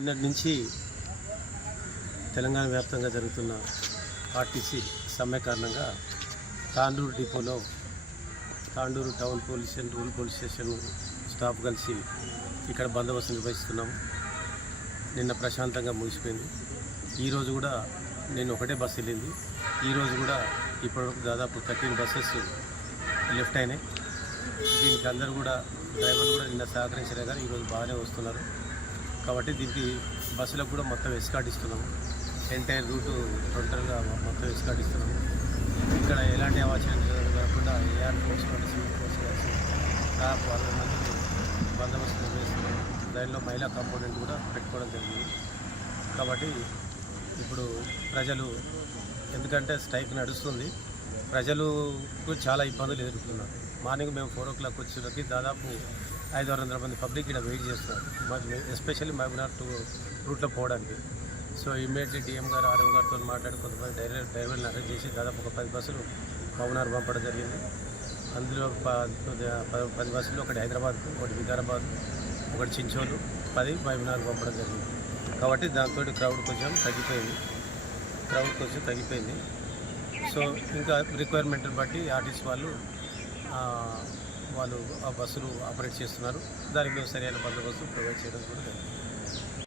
నిన్నటి నుంచి తెలంగాణ వ్యాప్తంగా జరుగుతున్న ఆర్టీసీ సమ్మె కారణంగా తాండూరు డిపోలో Tandur town police station rural police station staff కలిసి ఇక్కడ బందోబస్తు నిర్వహిస్తున్నాము. నిన్న ప్రశాంతంగా ముగిసిపోయింది. ఈరోజు కూడా నేను ఒకటే బస్సు వెళ్ళింది. ఈరోజు కూడా ఇప్పటివరకు దాదాపు 13 బస్సెస్ లెఫ్ట్ అయినాయి. దీనికి అందరూ కూడా డ్రైవర్లు కూడా నిన్న సహకరించలే కానీ ఈరోజు బాగానే వస్తున్నారు. కాబట్టి దీనికి బస్సులకు కూడా మొత్తం ఎస్కార్ట్ ఇస్తున్నాము. ఎంటైర్ రూటు టోటల్గా మొత్తం ఎస్కార్ట్ ఇస్తున్నాము. ఇక్కడ ఎలాంటి అవాంఛనీయం కాకుండా ఏఆర్ ఫోర్స్ సివిల్ ఫోర్స్ కలిసి దాదాపు 60 మందిని బందోబస్తు నిర్వహిస్తున్నాము. దానిలో మహిళా కాంపోనెంట్ కూడా పెట్టుకోవడం జరిగింది. కాబట్టి ఇప్పుడు ప్రజలు, ఎందుకంటే స్ట్రైక్ నడుస్తుంది, ప్రజలకు చాలా ఇబ్బందులు ఎదుర్కొన్నారు. మార్నింగ్ మేము 4 o'clock వచ్చేసరికి దాదాపు 500-600 మంది పబ్లిక్ ఇక్కడ వెయిట్ చేస్తున్నారు, ఎస్పెషల్లీ మహబూబ్నగర్ రూట్లో పోవడానికి. సో ఇమ్మీడియట్లీ డిఎం గారు ఆర్ఎం గారితో మాట్లాడి కొంతమంది డ్రైవర్లను అరెస్ట్ చేసి దాదాపు ఒక 10 బస్సులు మహబూబ్నగర్ పంపడం జరిగింది. అందులో 10 బస్సులు, ఒకటి హైదరాబాద్, ఒకటి వికారాబాద్, ఒకటి చించోలు, 10 మహబూబ్నగర్ పంపడం జరిగింది. కాబట్టి దాంతో క్రౌడ్ కొంచెం తగ్గిపోయింది. సో ఇంకా రిక్వైర్మెంట్ని బట్టి ఆర్టీసీ వాళ్ళు ఆ బస్సులు ఆపరేట్ చేస్తున్నారు. దానికి మేము సరైన బందోబస్తు ప్రొవైడ్ చేయడం కూడా జరిగింది.